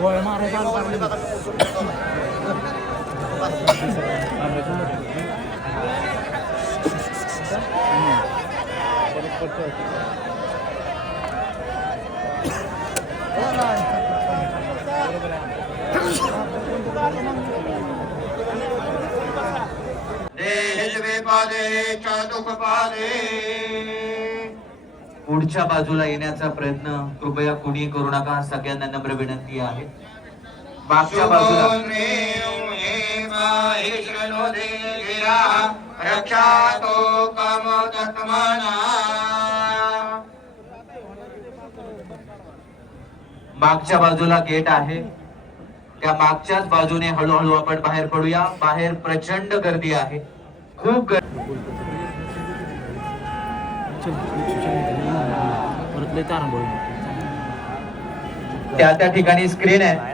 Gol mare pan pan. Dehil bale, çaduk bale, पुढच्या बाजूला येण्याचा प्रयत्न कृपया कुणी करू नका सगळ्यांना नम्र विनंती आहे. मागच्या बाजूला मागच्या बाजूला गेट आहे. त्या मागच्याच बाजूने हळूहळू आपण बाहेर पडूया. बाहेर प्रचंड गर्दी आहे. खूप गर्दी लय तारण त्या त्या ठिकाणी स्क्रीन आहे.